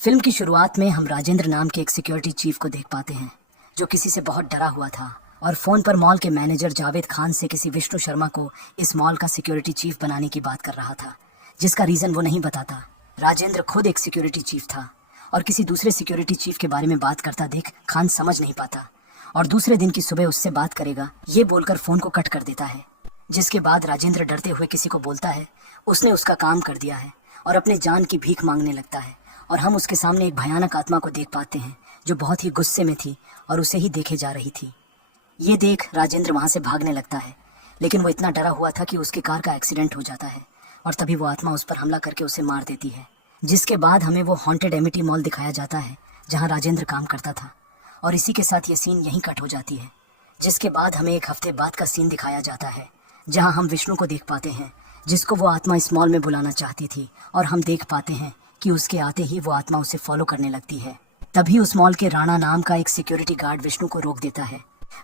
Film की शुरुआत में हम राजेंद्र नाम के एक सिक्योरिटी चीफ को देख पाते हैं जो किसी से बहुत डरा हुआ था और फोन पर मॉल के मैनेजर जावेद खान से किसी विष्णु शर्मा को इस मॉल का सिक्योरिटी चीफ बनाने की बात कर रहा था, जिसका रीजन वो नहीं बताता। राजेंद्र खुद एक सिक्योरिटी चीफ था और किसी दूसरे सिक्योरिटी चीफ के बारे में बात करता देख खान समझ नहीं पाता और दूसरे दिन की सुबह उससे बात करेगा ये बोलकर फोन को कट कर देता है। जिसके बाद राजेंद्र डरते हुए किसी को बोलता है उसने उसका काम कर दिया है और अपने जान की भीख मांगने लगता है और हम उसके सामने एक भयानक आत्मा को देख पाते हैं जो बहुत ही गुस्से में थी और उसे ही देखे जा रही थी। ये देख राजेंद्र वहां से भागने लगता है, लेकिन वो इतना डरा हुआ था कि उसकी कार का एक्सीडेंट हो जाता है और तभी वो आत्मा उस पर हमला करके उसे मार देती है। जिसके बाद हमें वो हॉन्टेड एमिटी मॉल दिखाया जाता है जहाँ राजेंद्र काम करता था और इसी के साथ ये सीन यहीं कट हो जाती है। जिसके बाद हमें एक हफ्ते बाद का सीन दिखाया जाता है जहाँ हम विष्णु को देख पाते हैं जिसको वो आत्मा इस मॉल में बुलाना चाहती थी और हम देख पाते हैं कि उसके आते ही वो आत्मा उसे फॉलो करने लगती है। तभी उस मॉल के राणा नाम का एक सिक्योरिटी गार्ड विष्णु को रोक देता है।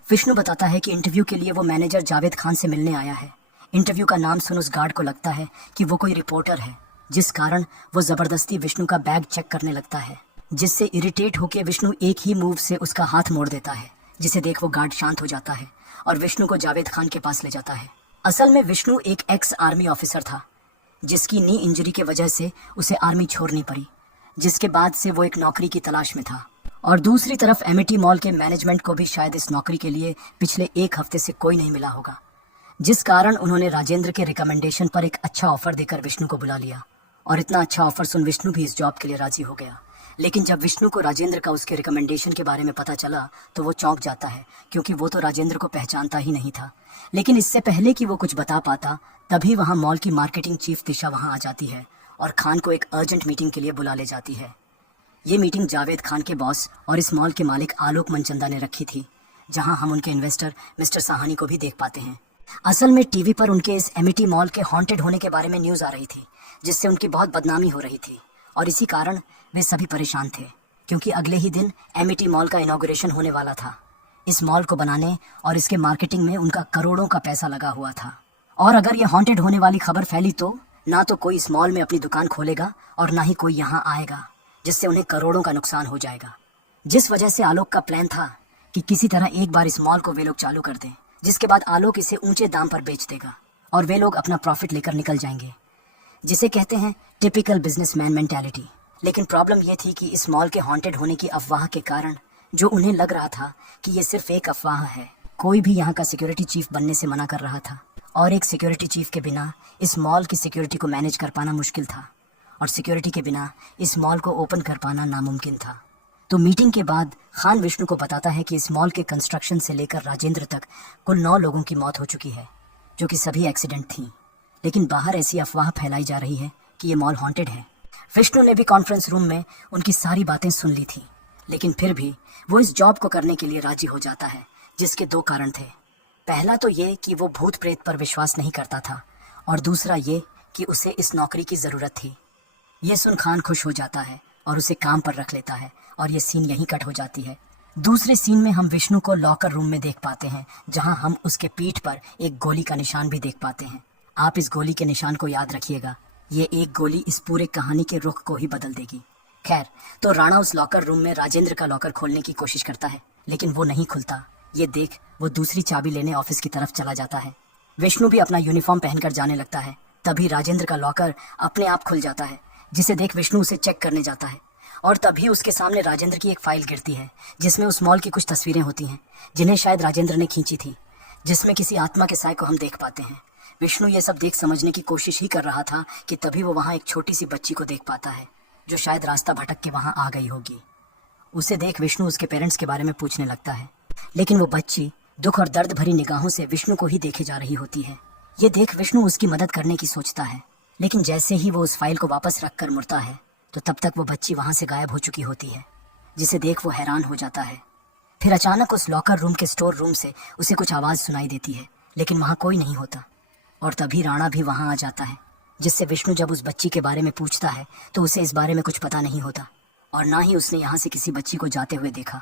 विष्णु बताता है कि इंटरव्यू के लिए वो मैनेजर जावेद खान से मिलने आया है। इंटरव्यू का नाम सुन उस गार्ड को लगता है कि वो कोई रिपोर्टर है, जिस कारण वो जबरदस्ती विष्णु का बैग चेक करने लगता है, जिससे इरिटेट होकर विष्णु एक ही मूव से उसका हाथ मोड़ देता है, जिसे देख वो गार्ड शांत हो जाता है और विष्णु को जावेद खान के पास ले जाता है। असल में विष्णु एक एक्स आर्मी ऑफिसर था जिसकी नी इंजरी के वजह से उसे आर्मी छोड़नी पड़ी, जिसके बाद से वो एक नौकरी की तलाश में था। और दूसरी तरफ एमिटी मॉल के मैनेजमेंट को भी शायद इस नौकरी के लिए पिछले एक हफ्ते से कोई नहीं मिला होगा, जिस कारण उन्होंने राजेंद्र के रिकमेंडेशन पर एक अच्छा ऑफर देकर विष्णु को बुला लिया। और इतना अच्छा ऑफर सुन विष्णु भी इस जॉब के लिए राजी हो गया। लेकिन जब विष्णु को राजेंद्र का उसके रिकमेंडेशन के बारे में पता चला तो वो चौंक जाता है, क्योंकि वो तो राजेंद्र को पहचानता ही नहीं था। लेकिन इससे पहले कि वो कुछ बता पाता तभी वहाँ मॉल की मार्केटिंग चीफ दिशा वहाँ आ जाती है और खान को एक अर्जेंट मीटिंग के लिए बुला ले जाती है। ये मीटिंग जावेद खान के बॉस और इस मॉल के मालिक आलोक मनचंदा ने रखी थी, जहाँ हम उनके इन्वेस्टर मिस्टर साहनी को भी देख पाते हैं। असल में टीवी पर उनके इस एमिटी मॉल के हॉन्टेड होने के बारे में न्यूज़ आ रही थी, जिससे उनकी बहुत बदनामी हो रही थी और इसी कारण वे सभी परेशान थे, क्योंकि अगले ही दिन एमिटी मॉल का इनॉग्रेशन होने वाला था। इस मॉल को बनाने और इसके मार्केटिंग में उनका करोड़ों का पैसा लगा हुआ था और अगर ये हॉन्टेड होने वाली खबर फैली तो ना तो कोई इस मॉल में अपनी दुकान खोलेगा और ना ही कोई यहाँ आएगा, जिससे उन्हें करोड़ों का नुकसान हो जाएगा। जिस वजह से आलोक का प्लान था कि किसी तरह एक बार इस मॉल को वे लोग चालू कर दें, जिसके बाद आलोक इसे ऊंचे दाम पर बेच देगा और वे लोग अपना प्रॉफिट लेकर निकल जाएंगे, जिसे कहते हैं टिपिकल बिजनेसमैन मेंटालिटी। लेकिन प्रॉब्लम यह थी कि इस मॉल के हॉन्टेड होने की अफवाह के कारण जो उन्हें लग रहा था कि ये सिर्फ एक अफवाह है, कोई भी यहाँ का सिक्योरिटी चीफ बनने से मना कर रहा था और एक सिक्योरिटी चीफ के बिना इस मॉल की सिक्योरिटी को मैनेज कर पाना मुश्किल था और सिक्योरिटी के बिना इस मॉल को ओपन कर पाना नामुमकिन था। तो मीटिंग के बाद खान विष्णु को बताता है कि इस मॉल के कंस्ट्रक्शन से लेकर राजेंद्र तक कुल 9 लोगों की मौत हो चुकी है, जो कि सभी एक्सीडेंट थी। लेकिन बाहर ऐसी अफवाह फैलाई जा रही है कि ये मॉल हॉन्टेड है। विष्णु ने भी कॉन्फ्रेंस रूम में उनकी सारी बातें सुन ली थी, लेकिन फिर भी वो इस जॉब को करने के लिए राजी हो जाता है, जिसके 2 कारण थे। पहला तो ये कि वो भूत प्रेत पर विश्वास नहीं करता था और दूसरा ये कि उसे इस नौकरी की ज़रूरत थी। ये सुन खान खुश हो जाता है और उसे काम पर रख लेता है और ये सीन यहीं कट हो जाती है। दूसरे सीन में हम विष्णु को लॉकर रूम में देख पाते हैं, जहां हम उसके पीठ पर एक गोली का निशान भी देख पाते हैं। आप इस गोली के निशान को याद रखिएगा, ये एक गोली इस पूरे कहानी के रुख को ही बदल देगी। खैर, तो राणा उस लॉकर रूम में राजेंद्र का लॉकर खोलने की कोशिश करता है, लेकिन वो नहीं खुलता। ये देख वो दूसरी चाबी लेने ऑफिस की तरफ चला जाता है। विष्णु भी अपना यूनिफॉर्म पहनकर जाने लगता है। तभी राजेंद्र का लॉकर अपने आप खुल जाता है, जिसे देख विष्णु उसे चेक करने जाता है और तभी उसके सामने राजेंद्र की एक फाइल गिरती है, जिसमें उस मॉल की कुछ तस्वीरें होती हैं, जिन्हें शायद राजेंद्र ने खींची थी, जिसमें किसी आत्मा के साय को हम देख पाते हैं। विष्णु ये सब देख समझने की कोशिश ही कर रहा था कि तभी वो वहाँ एक छोटी सी बच्ची को देख पाता है, जो शायद रास्ता भटक के वहाँ आ गई होगी। उसे देख विष्णु उसके पेरेंट्स के बारे में पूछने लगता है, लेकिन वो बच्ची दुख और दर्द भरी निगाहों से विष्णु को ही देखे जा रही होती है। ये देख विष्णु उसकी मदद करने की सोचता है, लेकिन जैसे ही वो उस फाइल को वापस रख कर मुड़ता है तो तब तक वो बच्ची वहाँ से गायब हो चुकी होती है, जिसे देख वो हैरान हो जाता है। फिर अचानक उस लॉकर रूम के स्टोर रूम से उसे कुछ आवाज़ सुनाई देती है, लेकिन वहाँ कोई नहीं होता और तभी राणा भी वहाँ आ जाता है, जिससे विष्णु जब उस बच्ची के बारे में पूछता है तो उसे इस बारे में कुछ पता नहीं होता और ना ही उसने यहाँ से किसी बच्ची को जाते हुए देखा।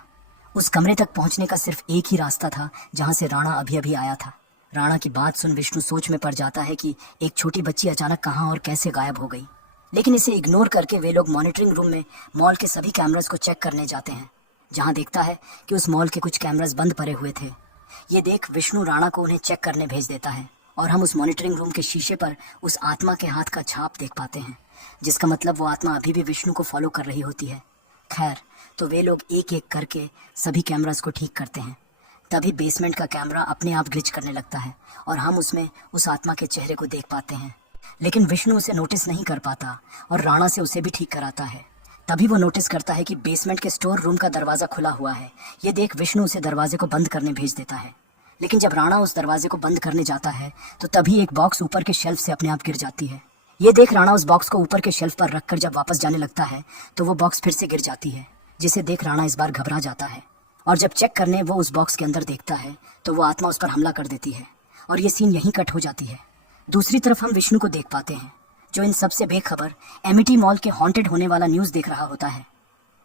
उस कमरे तक पहुँचने का सिर्फ एक ही रास्ता था, जहाँ से राणा अभी अभी आया था। राणा की बात सुन विष्णु सोच में पड़ जाता है कि एक छोटी बच्ची अचानक कहाँ और कैसे गायब हो गई। लेकिन इसे इग्नोर करके वे लोग मॉनिटरिंग रूम में मॉल के सभी कैमरास को चेक करने जाते हैं, जहां देखता है कि उस मॉल के कुछ कैमरास बंद पड़े हुए थे। ये देख विष्णु राणा को उन्हें चेक करने भेज देता है और हम उस मॉनिटरिंग रूम के शीशे पर उस आत्मा के हाथ का छाप देख पाते हैं, जिसका मतलब वो आत्मा अभी भी विष्णु को फॉलो कर रही होती है। खैर, तो वे लोग एक एक करके सभी कैमरास को ठीक करते हैं। तभी बेसमेंट का कैमरा अपने आप ग्लिच करने लगता है और हम उसमें उस आत्मा के चेहरे को देख पाते हैं। लेकिन विष्णु उसे नोटिस नहीं कर पाता और राणा से उसे भी ठीक कराता है। तभी वो नोटिस करता है कि बेसमेंट के स्टोर रूम का दरवाजा खुला हुआ है। ये देख विष्णु उसे दरवाजे को बंद करने भेज देता है। लेकिन जब राणा उस दरवाजे को बंद करने जाता है तो तभी एक बॉक्स ऊपर के शेल्फ से अपने आप गिर जाती है। ये देख राणा उस बॉक्स को ऊपर के शेल्फ पर रखकर जब वापस जाने लगता है तो वो बॉक्स फिर से गिर जाती है, जिसे देख राणा इस बार घबरा जाता है और जब चेक करने वो उस बॉक्स के अंदर देखता है तो वो आत्मा उस पर हमला कर देती है और ये सीन यहीं कट हो जाती है। दूसरी तरफ हम विष्णु को देख पाते हैं, जो इन सबसे बेखबर एमिटी मॉल के हॉन्टेड होने वाला न्यूज़ देख रहा होता है,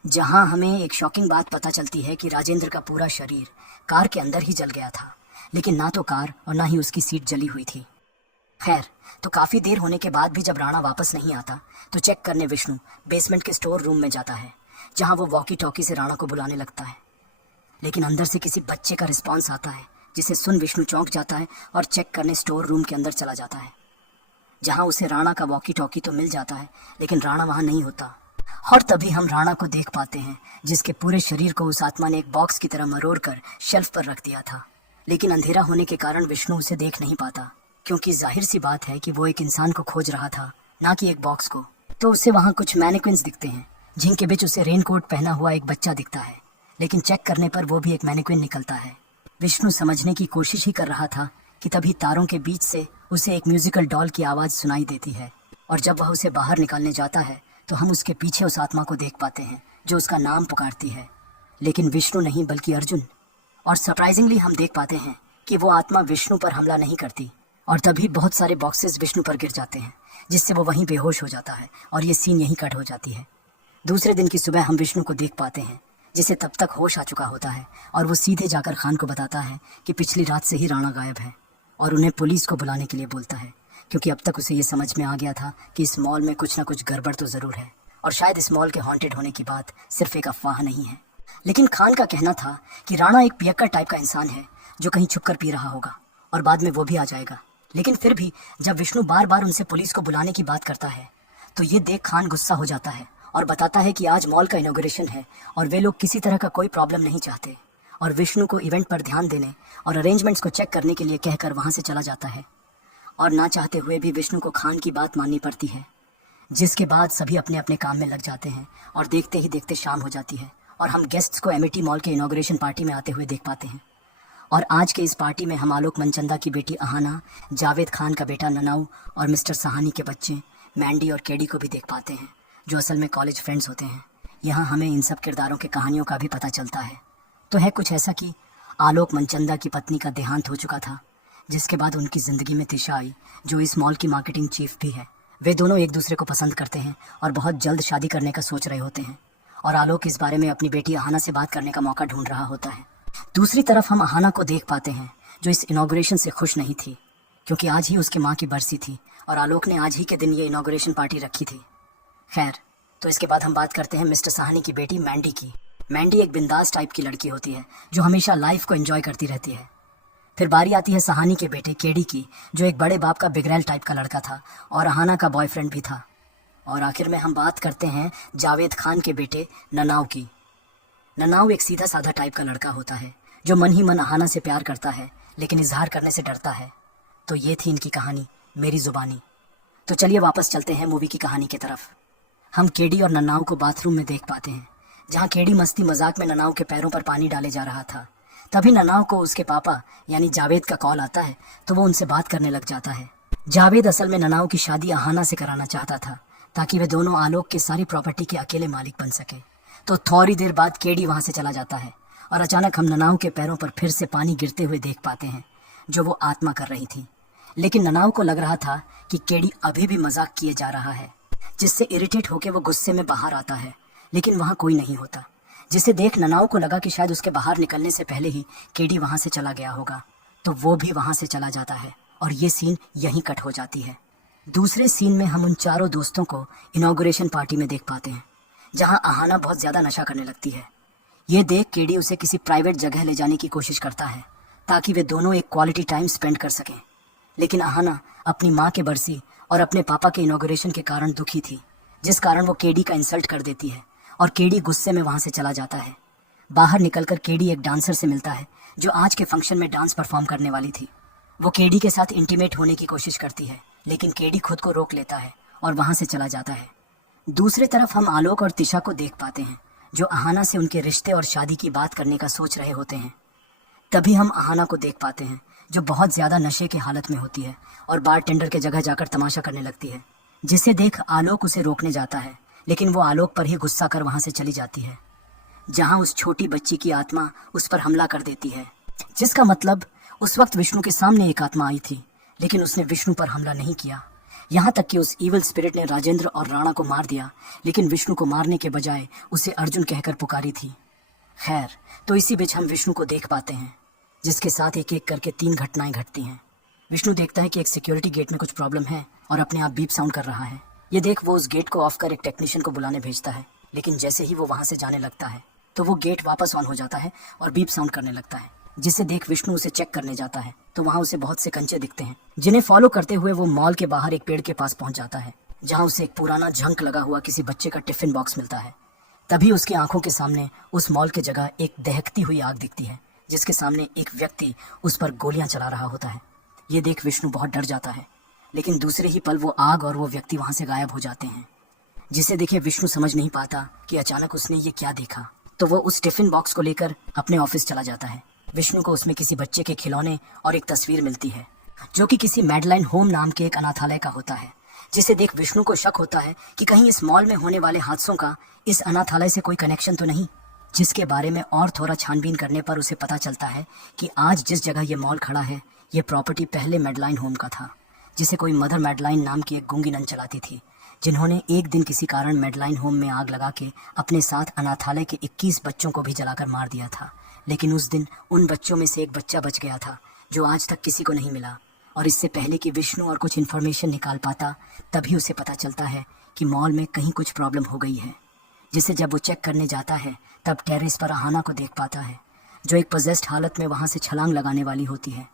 जहां हमें एक शॉकिंग बात पता चलती है कि राजेंद्र का पूरा शरीर कार के अंदर ही जल गया था, लेकिन ना तो कार और ना ही उसकी सीट जली हुई थी। खैर, तो काफ़ी देर होने के बाद भी जब राणा वापस नहीं आता तो चेक करने विष्णु बेसमेंट के स्टोर रूम में जाता है, जहां वो वॉकी टॉकी से राणा को बुलाने लगता है। लेकिन अंदर से किसी बच्चे का रिस्पॉन्स आता है, जिसे सुन विष्णु चौंक जाता है और चेक करने स्टोर रूम के अंदर चला जाता है, जहां उसे राणा का वॉकी टॉकी तो मिल जाता है, लेकिन राणा वहां नहीं होता। और तभी हम राणा को देख पाते हैं, जिसके पूरे शरीर को उस आत्मा ने एक बॉक्स की तरह मरोड़ कर शेल्फ पर रख दिया था। लेकिन अंधेरा होने के कारण विष्णु उसे देख नहीं पाता, क्योंकि जाहिर सी बात है कि वो एक इंसान को खोज रहा था, ना कि एक बॉक्स को। तो उसे वहाँ कुछ मैनिक्विन्स दिखते हैं, जिनके बीच उसे रेनकोट पहना हुआ एक बच्चा दिखता है, लेकिन चेक करने पर वो भी एक मैनिक्विन निकलता है। विष्णु समझने की कोशिश ही कर रहा था कि तभी तारों के बीच से उसे एक म्यूजिकल डॉल की आवाज़ सुनाई देती है और जब वह उसे बाहर निकालने जाता है तो हम उसके पीछे उस आत्मा को देख पाते हैं, जो उसका नाम पुकारती है, लेकिन विष्णु नहीं बल्कि अर्जुन। और सरप्राइजिंगली हम देख पाते हैं कि वो आत्मा विष्णु पर हमला नहीं करती और तभी बहुत सारे बॉक्सेस विष्णु पर गिर जाते हैं, जिससे वो वहीं बेहोश हो जाता है और ये सीन यहीं कट हो जाती है। दूसरे दिन की सुबह हम विष्णु को देख पाते हैं, जिसे तब तक होश आ चुका होता है और वो सीधे जाकर खान को बताता है कि पिछली रात से ही राणा गायब है और उन्हें पुलिस को बुलाने के लिए बोलता है, क्योंकि अब तक उसे ये समझ में आ गया था कि इस मॉल में कुछ ना कुछ गड़बड़ तो ज़रूर है और शायद इस मॉल के हॉन्टेड होने की बात सिर्फ एक अफवाह नहीं है। लेकिन खान का कहना था कि राणा एक पियक्कड़ टाइप का इंसान है, जो कहीं छुप कर पी रहा होगा और बाद में वो भी आ जाएगा। लेकिन फिर भी जब विष्णु बार बार उनसे पुलिस को बुलाने की बात करता है तो ये देख खान गुस्सा हो जाता है और बताता है कि आज मॉल का इनॉग्रेशन है और वे लोग किसी तरह का कोई प्रॉब्लम नहीं चाहते, और विष्णु को इवेंट पर ध्यान देने और अरेंजमेंट्स को चेक करने के लिए कहकर वहाँ से चला जाता है। और ना चाहते हुए भी विष्णु को खान की बात माननी पड़ती है, जिसके बाद सभी अपने अपने काम में लग जाते हैं और देखते ही देखते शाम हो जाती है और हम गेस्ट्स को एमिटी मॉल के इनॉग्रेशन पार्टी में आते हुए देख पाते हैं। और आज के इस पार्टी में हम आलोक मनचंदा की बेटी अहाना, जावेद खान का बेटा ननाऊ और मिस्टर सहानी के बच्चे मैंडी और केडी को भी देख पाते हैं, जो असल में कॉलेज फ्रेंड्स होते हैं। यहाँ हमें इन सब किरदारों के कहानियों का भी पता चलता है। तो है कुछ ऐसा कि आलोक मनचंदा की पत्नी का देहांत हो चुका था, जिसके बाद उनकी ज़िंदगी में तिशा आई, जो इस मॉल की मार्केटिंग चीफ भी है। वे दोनों एक दूसरे को पसंद करते हैं और बहुत जल्द शादी करने का सोच रहे होते हैं, और आलोक इस बारे में अपनी बेटी अहाना से बात करने का मौका ढूंढ रहा होता है। दूसरी तरफ हम अहाना को देख पाते हैं, जो इस इनॉग्रेशन से खुश नहीं थी, क्योंकि आज ही उसकी माँ की बरसी थी और आलोक ने आज ही के दिन ये इनॉग्रेशन पार्टी रखी थी। खैर, तो इसके बाद हम बात करते हैं मिस्टर सहानी की बेटी मैंडी की। मैंडी एक बिंदास टाइप की लड़की होती है, जो हमेशा लाइफ को एंजॉय करती रहती है। फिर बारी आती है सहानी के बेटे केडी की, जो एक बड़े बाप का बिगड़ैल टाइप का लड़का था और अहाना का बॉयफ्रेंड भी था। और आखिर में हम बात करते हैं जावेद खान के बेटे ननाऊ की। ननाऊ एक सीधा साधा टाइप का लड़का होता है, जो मन ही मन अहाना से प्यार करता है, लेकिन इजहार करने से डरता है। तो ये थी इनकी कहानी, मेरी जुबानी। तो चलिए वापस चलते हैं मूवी की कहानी की तरफ। हम केडी और ननाऊ को बाथरूम में देख पाते हैं, जहाँ केडी मस्ती मजाक में ननाऊ के पैरों पर पानी डाले जा रहा था। तभी ननाऊ को उसके पापा यानी जावेद का कॉल आता है, तो वो उनसे बात करने लग जाता है। जावेद असल में ननाऊ की शादी अहाना से कराना चाहता था, ताकि वे दोनों आलोक की सारी प्रॉपर्टी के अकेले मालिक बन सके। तो थोड़ी देर बाद केडी वहाँ से चला जाता है और अचानक हम ननाऊ के पैरों पर फिर से पानी गिरते हुए देख पाते हैं, जो वो आत्मा कर रही थी। लेकिन ननाऊ को लग रहा था कि केडी अभी भी मजाक किए जा रहा है, जिससे इरिटेट होकर वो गुस्से में बाहर आता है, लेकिन वहाँ कोई नहीं होता, जिसे देख ननाऊ को लगा कि शायद उसके बाहर निकलने से पहले ही केडी वहाँ से चला गया होगा। तो वो भी वहाँ से चला जाता है और ये सीन यहीं कट हो जाती है। दूसरे सीन में हम उन चारों दोस्तों को इनॉग्रेशन पार्टी में देख पाते हैं, जहां आहाना बहुत ज्यादा नशा करने लगती है। ये देख केडी उसे किसी प्राइवेट जगह ले जाने की कोशिश करता है ताकि वे दोनों एक क्वालिटी टाइम स्पेंड कर सकें। लेकिन आहाना अपनी माँ के बरसी और अपने पापा के इनॉग्रेशन के कारण दुखी थी, जिस कारण वो केडी का इंसल्ट कर देती है और केडी गुस्से में वहां से चला जाता है। बाहर निकलकर केडी एक डांसर से मिलता है जो आज के फंक्शन में डांस परफॉर्म करने वाली थी। वो केडी के साथ इंटीमेट होने की कोशिश करती है, लेकिन केडी खुद को रोक लेता है और वहां से चला जाता है। दूसरी तरफ हम आलोक और तिशा को देख पाते हैं, जो आहाना से उनके रिश्ते और शादी की बात करने का सोच रहे होते हैं। तभी हम आहाना को देख पाते हैं, जो बहुत ज्यादा नशे की हालत में होती है और बारटेंडर के जगह जाकर तमाशा करने लगती है, जिसे देख आलोक उसे रोकने जाता है, लेकिन वो आलोक पर ही गुस्सा कर वहां से चली जाती है, जहां उस छोटी बच्ची की आत्मा उस पर हमला कर देती है। जिसका मतलब उस वक्त विष्णु के सामने एक आत्मा आई थी, लेकिन उसने विष्णु पर हमला नहीं किया। यहाँ तक कि उस इविल स्पिरिट ने राजेंद्र और राणा को मार दिया, लेकिन विष्णु को मारने के बजाय उसे अर्जुन कहकर पुकारी थी। खैर, तो इसी बीच हम विष्णु को देख पाते हैं, जिसके साथ एक एक करके 3 घटनाएं घटती हैं। विष्णु देखता है कि एक सिक्योरिटी गेट में कुछ प्रॉब्लम है और अपने आप बीप साउंड कर रहा है। ये देख वो उस गेट को ऑफ कर एक टेक्नीशियन को बुलाने भेजता है, लेकिन जैसे ही वो वहां से जाने लगता है तो वो गेट वापस ऑन हो जाता है और बीप साउंड करने लगता है, जिसे देख विष्णु उसे चेक करने जाता है तो वहां उसे बहुत से कंचे दिखते हैं, जिन्हें फॉलो करते हुए वो मॉल के बाहर एक पेड़ के पास पहुंच जाता है, जहां उसे एक पुराना झंक लगा हुआ किसी बच्चे का टिफिन बॉक्स मिलता है। तभी उसकी आंखों के सामने उस मॉल की जगह एक दहकती हुई आग दिखती है, जिसके सामने एक व्यक्ति उस पर गोलियां चला रहा होता है। ये देख विष्णु बहुत डर जाता है, लेकिन दूसरे ही पल वो आग और वो व्यक्ति वहां से गायब हो जाते हैं, जिसे देखे विष्णु समझ नहीं पाता कि अचानक उसने ये क्या देखा। तो वो उस टिफिन बॉक्स को लेकर अपने ऑफिस चला जाता है। विष्णु को उसमें किसी बच्चे के खिलौने और एक तस्वीर मिलती है, जो कि किसी मैडलाइन होम नाम के एक अनाथालय का होता है, जिसे देख विष्णु को शक होता है कि कहीं इस मॉल में होने वाले हादसों का इस अनाथालय से कोई कनेक्शन तो नहीं। जिसके बारे में और थोड़ा छानबीन करने पर उसे पता चलता है कि आज जिस जगह ये मॉल खड़ा है, ये प्रॉपर्टी पहले मैडलाइन होम का था, जिसे कोई मदर मैडलाइन नाम की एक गूंगी नन चलाती थी, जिन्होंने एक दिन किसी कारण मैडलाइन होम में आग लगा के अपने साथ अनाथालय के 21 बच्चों को भी जलाकर मार दिया था। लेकिन उस दिन उन बच्चों में से एक बच्चा बच गया था, जो आज तक किसी को नहीं मिला। और इससे पहले कि विष्णु और कुछ इन्फॉर्मेशन निकाल पाता, तभी उसे पता चलता है कि मॉल में कहीं कुछ प्रॉब्लम हो गई है, जिसे जब वो चेक करने जाता है तब टेरेस पर आहाना को देख पाता है, जो एक पजेस्ड हालत में वहां से छलांग लगाने वाली होती है।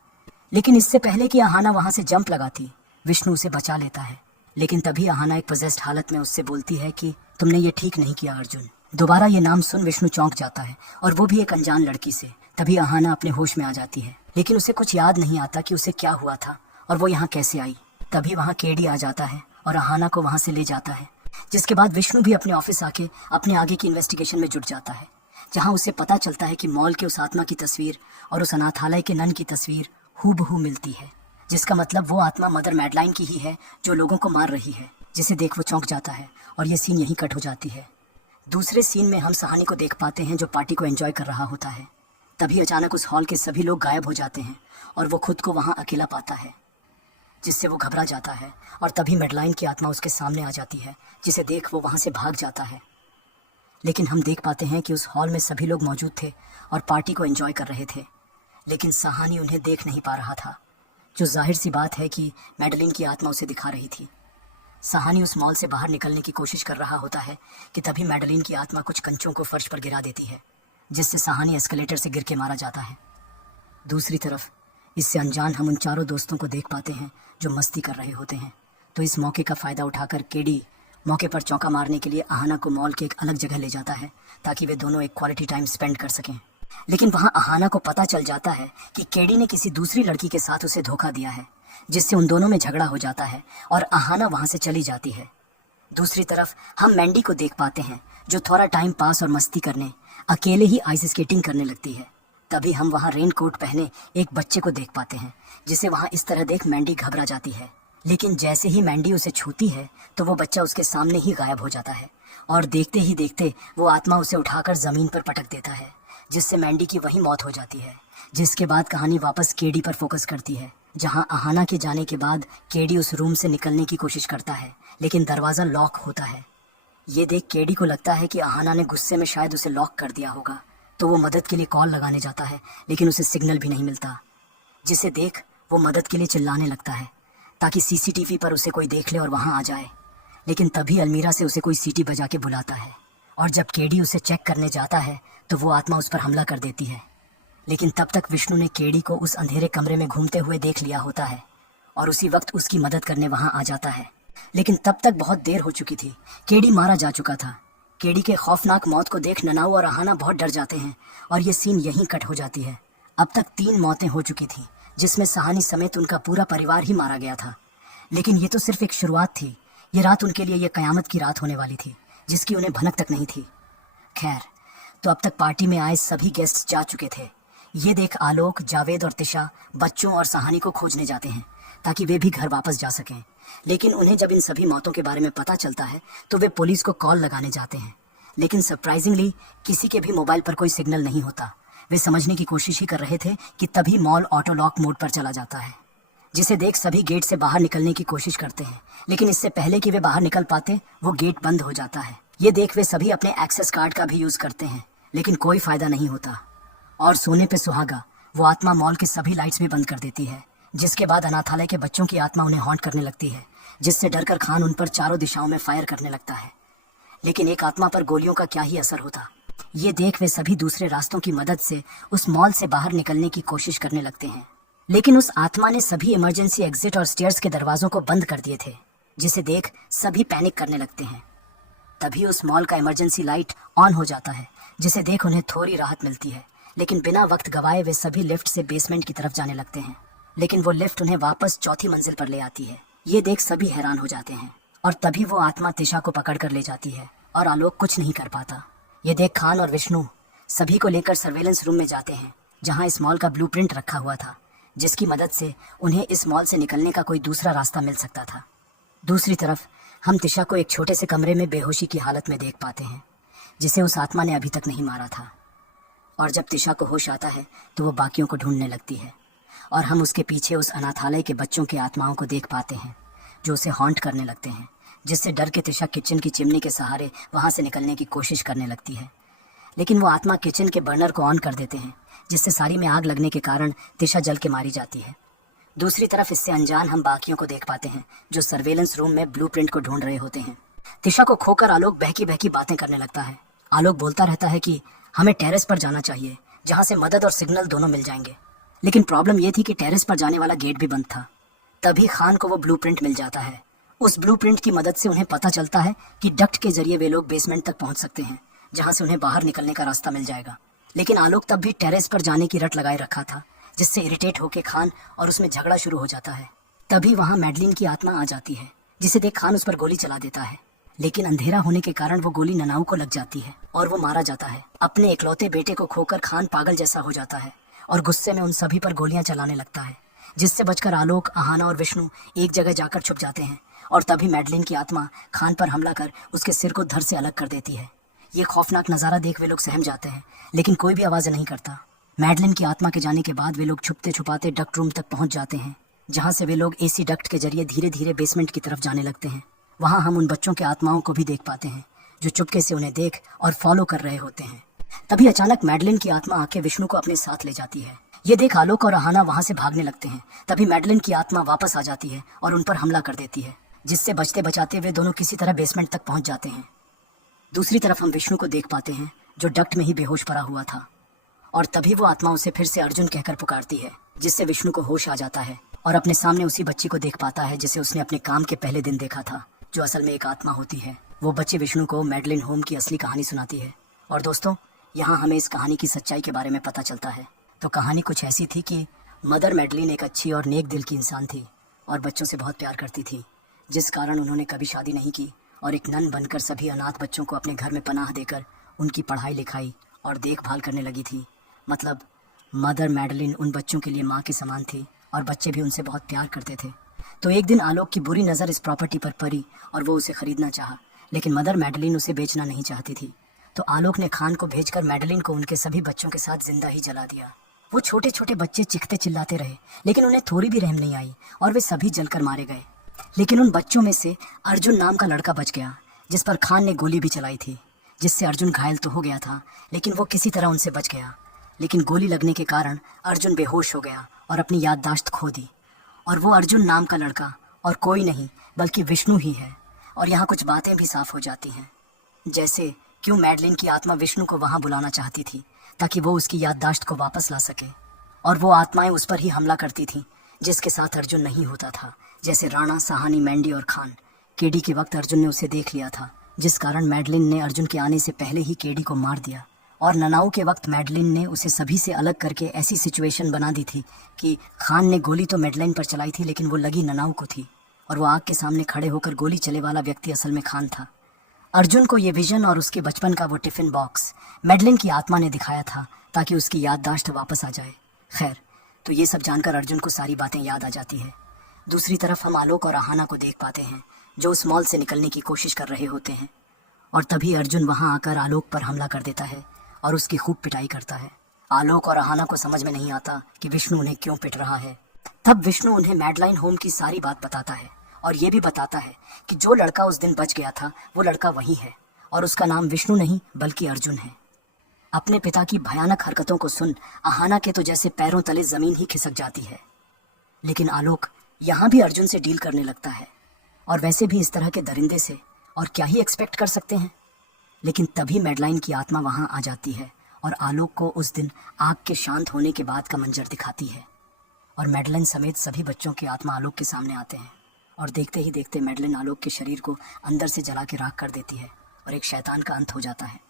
लेकिन इससे पहले कि आहाना वहां से जंप लगाती, विष्णु उसे बचा लेता है। लेकिन तभी आहाना एक पजेस्ड हालत में उससे बोलती है कि तुमने ये ठीक नहीं किया अर्जुन। दोबारा ये नाम सुन विष्णु चौंक जाता है, और वो भी एक अनजान लड़की से। तभी आहाना अपने होश में आ जाती है, लेकिन उसे कुछ याद नहीं आता कि उसे क्या हुआ था और वो यहाँ कैसे आई। तभी वहाँ केडी आ जाता है और आहाना को वहां से ले जाता है, जिसके बाद विष्णु भी अपने ऑफिस आके अपने आगे की इन्वेस्टिगेशन में जुट जाता है, जहाँ उसे पता चलता है कि मॉल के उस आत्मा की तस्वीर और उस अनाथालय के नन की तस्वीर हूबहू मिलती है, जिसका मतलब वो आत्मा मदर मैडलाइन की ही है जो लोगों को मार रही है। जिसे देख वो चौंक जाता है और ये सीन यहीं कट हो जाती है। दूसरे सीन में हम सहानी को देख पाते हैं, जो पार्टी को एंजॉय कर रहा होता है। तभी अचानक उस हॉल के सभी लोग गायब हो जाते हैं और वो खुद को वहां अकेला पाता है, जिससे वो घबरा जाता है। और तभी मैडलाइन की आत्मा उसके सामने आ जाती है, जिसे देख वो वहां से भाग जाता है। लेकिन हम देख पाते हैं कि उस हॉल में सभी लोग मौजूद थे और पार्टी को एंजॉय कर रहे थे, लेकिन सहानी उन्हें देख नहीं पा रहा था, जो जाहिर सी बात है कि मैडलिन की आत्मा उसे दिखा रही थी। सहानी उस मॉल से बाहर निकलने की कोशिश कर रहा होता है कि तभी मैडलिन की आत्मा कुछ कंचों को फर्श पर गिरा देती है, जिससे सहानी एस्केलेटर से गिर के मारा जाता है। दूसरी तरफ इससे अनजान हम उन चारों दोस्तों को देख पाते हैं जो मस्ती कर रहे होते हैं। तो इस मौके का फ़ायदा उठाकर केडी मौके पर चौका मारने के लिए आहाना को मॉल के एक अलग जगह ले जाता है, ताकि वे दोनों एक क्वालिटी टाइम स्पेंड कर सकें। लेकिन वहां आहाना को पता चल जाता है कि केडी ने किसी दूसरी लड़की के साथ उसे धोखा दिया है, जिससे उन दोनों में झगड़ा हो जाता है और आहाना वहां से चली जाती है। दूसरी तरफ हम मैंडी को देख पाते हैं, जो थोड़ा टाइम पास और मस्ती करने अकेले ही आइस स्केटिंग करने लगती है। तभी हम वहां रेन कोट पहने एक बच्चे को देख पाते हैं, जिसे वहां इस तरह देख मैंडी घबरा जाती है। लेकिन जैसे ही मैंडी उसे छूती है तो वो बच्चा उसके सामने ही गायब हो जाता है, और देखते ही देखते वो आत्मा उसे उठाकर जमीन पर पटक देता है, जिससे मैंडी की वही मौत हो जाती है। जिसके बाद कहानी वापस केडी पर फोकस करती है, जहां आहाना के जाने के बाद केडी उस रूम से निकलने की कोशिश करता है, लेकिन दरवाजा लॉक होता है। ये देख केडी को लगता है कि आहाना ने गुस्से में शायद उसे लॉक कर दिया होगा, तो वो मदद के लिए कॉल लगाने जाता है, लेकिन उसे सिग्नल भी नहीं मिलता। जिसे देख वो मदद के लिए चिल्लाने लगता है। ताकि सीसीटीवी पर उसे कोई देख ले और वहां आ जाए। लेकिन तभी अलमीरा से उसे कोई सीटी बजा के बुलाता है और जब केडी उसे चेक करने जाता है तो वो आत्मा उस पर हमला कर देती है। लेकिन तब तक विष्णु ने केडी को उस अंधेरे कमरे में घूमते हुए देख लिया होता है और उसी वक्त उसकी मदद करने वहां आ जाता है। लेकिन तब तक बहुत देर हो चुकी थी। केडी मारा जा चुका था। केडी के खौफनाक मौत को देख ननाऊ और अहाना बहुत डर जाते हैं और ये सीन यहीं कट हो जाती है। अब तक 3 मौतें हो चुकी थी जिसमें सहानी समेत उनका पूरा परिवार ही मारा गया था। लेकिन ये तो सिर्फ एक शुरुआत थी। ये रात उनके लिए ये कयामत की रात होने वाली थी जिसकी उन्हें भनक तक नहीं थी। खैर, तो अब तक पार्टी में आए सभी गेस्ट जा चुके थे। ये देख आलोक, जावेद और तिशा बच्चों और सहानी को खोजने जाते हैं ताकि वे भी घर वापस जा सकें। लेकिन उन्हें जब इन सभी मौतों के बारे में पता चलता है तो वे पुलिस को कॉल लगाने जाते हैं। लेकिन सरप्राइजिंगली किसी के भी मोबाइल पर कोई सिग्नल नहीं होता। वे समझने की कोशिश ही कर रहे थे कि तभी मॉल ऑटो लॉक मोड पर चला जाता है, जिसे देख सभी गेट से बाहर निकलने की कोशिश करते हैं। लेकिन इससे पहले कि वे बाहर निकल पाते वो गेट बंद हो जाता है। ये देख वे सभी अपने एक्सेस कार्ड का भी यूज करते हैं लेकिन कोई फायदा नहीं होता। और सोने पे सुहागा, वो आत्मा मॉल की सभी लाइट्स भी बंद कर देती है, जिसके बाद अनाथालय के बच्चों की आत्मा उन्हें हॉन्ट करने लगती है, जिससे डरकर खान उन पर चारों दिशाओं में फायर करने लगता है। लेकिन एक आत्मा पर गोलियों का क्या ही असर होता। ये देख वे सभी दूसरे रास्तों की मदद से उस मॉल से बाहर निकलने की कोशिश करने लगते हैं। लेकिन उस आत्मा ने सभी इमरजेंसी एग्जिट और स्टेयर्स के दरवाजों को बंद कर दिए थे, जिसे देख सभी पैनिक करने लगते हैं। तभी उस मॉल का इमरजेंसी लाइट ऑन हो जाता है, जिसे देख उन्हें थोड़ी राहत मिलती है। लेकिन बिना वक्त गवाए वे सभी लिफ्ट से बेसमेंट की तरफ जाने लगते हैं। लेकिन वो लिफ्ट उन्हें वापस 4थी मंजिल पर ले आती है। ये देख सभी हैरान हो जाते हैं और तभी वो आत्मा तिशा को पकड़ कर ले जाती है और आलोक कुछ नहीं कर पाता। ये देख खान और विष्णु सभी को लेकर सर्वेलेंस रूम में जाते हैं, जहां इस मॉल का ब्लूप्रिंट रखा हुआ था, जिसकी मदद से उन्हें इस मॉल से निकलने का कोई दूसरा रास्ता मिल सकता था। दूसरी तरफ हम तिशा को एक छोटे से कमरे में बेहोशी की हालत में देख पाते हैं, जिसे उस आत्मा ने अभी तक नहीं मारा था। और जब तिशा को होश आता है तो वो बाकियों को ढूंढने लगती है और हम उसके पीछे उस अनाथालय के बच्चों के आत्माओं को देख पाते हैं जो उसे हॉन्ट करने लगते हैं, जिससे डर के तिशा किचन की चिमनी के सहारे वहां से निकलने की कोशिश करने लगती है। लेकिन वो आत्मा किचन के बर्नर को ऑन कर देते हैं, जिससे सारी में आग लगने के कारण तिशा जल के मारी जाती है। दूसरी तरफ इससे अनजान हम बाकियों को देख पाते हैं जो सर्वेलेंस रूम में ब्लूप्रिंट को ढूंढ रहे होते हैं। तिशा को खोकर आलोक बहकी बहकी बातें करने लगता है। आलोक बोलता रहता है कि हमें टेरेस पर जाना चाहिए, जहां से मदद और सिग्नल दोनों मिल जाएंगे। लेकिन प्रॉब्लम यह थी कि टेरेस पर जाने वाला गेट भी बंद था। तभी खान को वो ब्लूप्रिंट मिल जाता है। उस ब्लूप्रिंट की मदद से उन्हें पता चलता है कि डक्ट के जरिए वे लोग बेसमेंट तक पहुंच सकते हैं, जहां से उन्हें बाहर निकलने का रास्ता मिल जाएगा। लेकिन आलोक तब भी टेरेस पर जाने की रट लगाए रखा था, जिससे इरिटेट होकर खान और उसमें झगड़ा शुरू हो जाता है। तभी वहां मैडलिन की आत्मा आ जाती है, जिसे देख खान उस पर गोली चला देता है। लेकिन अंधेरा होने के कारण वो गोली ननाऊ को लग जाती है और वो मारा जाता है। अपने इकलौते बेटे को खोकर खान पागल जैसा हो जाता है और गुस्से में उन सभी पर गोलियां चलाने लगता है, जिससे बचकर आलोक, अहाना और विष्णु एक जगह जाकर छुप जाते हैं। और तभी मैडलिन की आत्मा खान पर हमला कर उसके सिर को धड़ से अलग कर देती है। ये खौफनाक नजारा देख वे लोग सहम जाते हैं, लेकिन कोई भी आवाज नहीं करता। मैडलिन की आत्मा के जाने के बाद वे लोग छुपते छुपाते डक्ट रूम तक पहुंच जाते हैं, जहां से वे लोग एसी डक्ट के जरिए धीरे धीरे बेसमेंट की तरफ जाने लगते हैं। वहां हम उन बच्चों के आत्माओं को भी देख पाते हैं जो चुपके से उन्हें देख और फॉलो कर रहे होते हैं। तभी अचानक मैडलिन की आत्मा आके विष्णु को अपने साथ ले जाती है। ये देख आलोक और अहाना वहां से भागने लगते हैं। तभी मैडलिन की आत्मा वापस आ जाती है और उन पर हमला कर देती है, जिससे बचते बचाते वे दोनों किसी तरह बेसमेंट तक पहुंच जाते हैं। दूसरी तरफ हम विष्णु को देख पाते हैं जो डक्ट में ही बेहोश पड़ा हुआ था। और तभी वो आत्मा उसे फिर से अर्जुन कहकर पुकारती है, जिससे विष्णु को होश आ जाता है और अपने सामने उसी बच्ची को देख पाता है जिसे उसने अपने काम के पहले दिन देखा था, जो असल में एक आत्मा होती है। वो बच्ची विष्णु को मैडलिन होम की असली कहानी सुनाती है। और दोस्तों, यहाँ हमें इस कहानी की सच्चाई के बारे में पता चलता है। तो कहानी कुछ ऐसी थी कि मदर मैडलिन एक अच्छी और नेक दिल की इंसान थी और बच्चों से बहुत प्यार करती थी, जिस कारण उन्होंने कभी शादी नहीं की और एक नन बनकर सभी अनाथ बच्चों को अपने घर में पनाह देकर उनकी पढ़ाई लिखाई और देखभाल करने लगी थी। मतलब मदर मैडलिन उन बच्चों के लिए माँ के समान थी और बच्चे भी उनसे बहुत प्यार करते थे। तो एक दिन आलोक की बुरी नज़र इस प्रॉपर्टी पर पड़ी और वो उसे खरीदना चाहा, लेकिन मदर मैडलिन उसे बेचना नहीं चाहती थी। तो आलोक ने खान को भेजकर मैडलिन को उनके सभी बच्चों के साथ जिंदा ही जला दिया। वो छोटे छोटे बच्चे चीखते चिल्लाते रहे, लेकिन उन्हें थोड़ी भी रहम नहीं आई और वे सभी जलकर मारे गए। लेकिन उन बच्चों में से अर्जुन नाम का लड़का बच गया, जिस पर खान ने गोली भी चलाई थी, जिससे अर्जुन घायल तो हो गया था, लेकिन वो किसी तरह उनसे बच गया। लेकिन गोली लगने के कारण अर्जुन बेहोश हो गया और अपनी याददाश्त खो दी। और वो अर्जुन नाम का लड़का और कोई नहीं बल्कि विष्णु ही है। और यहाँ कुछ बातें भी साफ हो जाती हैं, जैसे क्यों मैडलिन की आत्मा विष्णु को वहां बुलाना चाहती थी ताकि वो उसकी याददाश्त को वापस ला सके, और वो आत्माएं उस पर ही हमला करती थीं जिसके साथ अर्जुन नहीं होता था, जैसे राणा, साहानी, मैंडी और खान। केडी के वक्त अर्जुन ने उसे देख लिया था, जिस कारण मैडलिन ने अर्जुन के आने से पहले ही केडी को मार दिया। और ननाऊ के वक्त मैडलिन ने उसे सभी से अलग करके ऐसी सिचुएशन बना दी थी कि खान ने गोली तो मैडलिन पर चलाई थी लेकिन वो लगी ननाऊ को थी, और वो आग के सामने खड़े होकर गोली चले वाला व्यक्ति असल में खान था। अर्जुन को ये विजन और उसके बचपन का वो टिफिन बॉक्स मैडलिन की आत्मा ने दिखाया था ताकि उसकी याददाश्त वापस आ जाए। खैर, तो ये सब जानकर अर्जुन को सारी बातें याद आ जाती है। दूसरी तरफ हम आलोक और आहाना को देख पाते हैं जो उस मॉल से निकलने की कोशिश कर रहे होते हैं, और तभी अर्जुन वहां आकर आलोक पर हमला कर देता है और उसकी खूब पिटाई करता है। आलोक और आहाना को समझ में नहीं आता कि विष्णु उन्हें क्यों पिट रहा है। तब विष्णु उन्हें मैडलाइन होम की सारी बात बताता है और ये भी बताता है कि जो लड़का उस दिन बच गया था वो लड़का वही है, और उसका नाम विष्णु नहीं बल्कि अर्जुन है। अपने पिता की भयानक हरकतों को सुन आहाना के तो जैसे पैरों तले जमीन ही खिसक जाती है, लेकिन आलोक यहाँ भी अर्जुन से डील करने लगता है, और वैसे भी इस तरह के दरिंदे से और क्या ही एक्सपेक्ट कर सकते हैं। लेकिन तभी मैडलाइन की आत्मा वहां आ जाती है और आलोक को उस दिन आग के शांत होने के बाद का मंजर दिखाती है, और मैडलाइन समेत सभी बच्चों की आत्मा आलोक के सामने आते हैं, और देखते ही देखते मैडलाइन आलोक के शरीर को अंदर से जला के राख कर देती है और एक शैतान का अंत हो जाता है,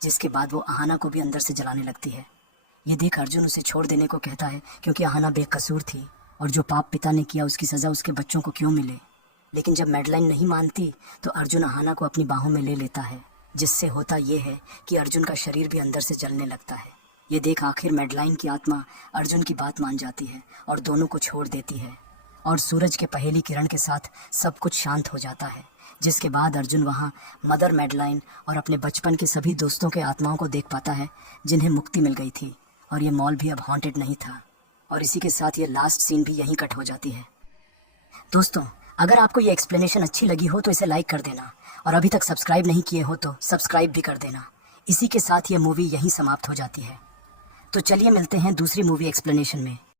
जिसके बाद वो आहाना को भी अंदर से जलाने लगती है। ये देख अर्जुन उसे छोड़ देने को कहता है क्योंकि आहाना बेकसूर थी और जो पाप पिता ने किया उसकी सजा उसके बच्चों को क्यों मिले। लेकिन जब मैडलाइन नहीं मानती तो अर्जुन आहाना को अपनी बाहों में ले लेता है, जिससे होता ये है कि अर्जुन का शरीर भी अंदर से जलने लगता है। ये देख आखिर मैडलाइन की आत्मा अर्जुन की बात मान जाती है और दोनों को छोड़ देती है, और सूरज के पहेली किरण के साथ सब कुछ शांत हो जाता है, जिसके बाद अर्जुन वहाँ मदर मैडलाइन और अपने बचपन के सभी दोस्तों के आत्माओं को देख पाता है जिन्हें मुक्ति मिल गई थी, और ये मॉल भी अब हॉन्टेड नहीं था। और इसी के साथ ये लास्ट सीन भी यहीं कट हो जाती है। दोस्तों, अगर आपको ये एक्सप्लेनेशन अच्छी लगी हो तो इसे लाइक कर देना, और अभी तक सब्सक्राइब नहीं किए हो तो सब्सक्राइब भी कर देना। इसी के साथ ये मूवी यहीं समाप्त हो जाती है। तो चलिए मिलते हैं दूसरी मूवी एक्सप्लेनेशन में।